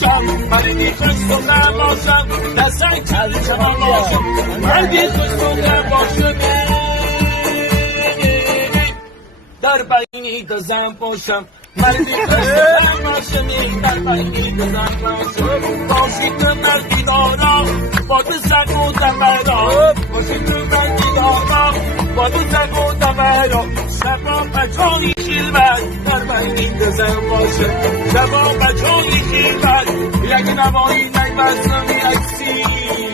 باشم مردی خست و نباشم دستای کل کنان باشم مردی خست و نباشم در بینی دزن باشم مردی خست و نباشم در بینی دزن باشم باشی که مردی دارم با تو زن و دمرم باشی که مردی دارم با تو زن و دمرم شبا بچانی خیلمت در بینی دزن باشم شبا بچانی خیلمت یک نوایی نگبستم یک سیر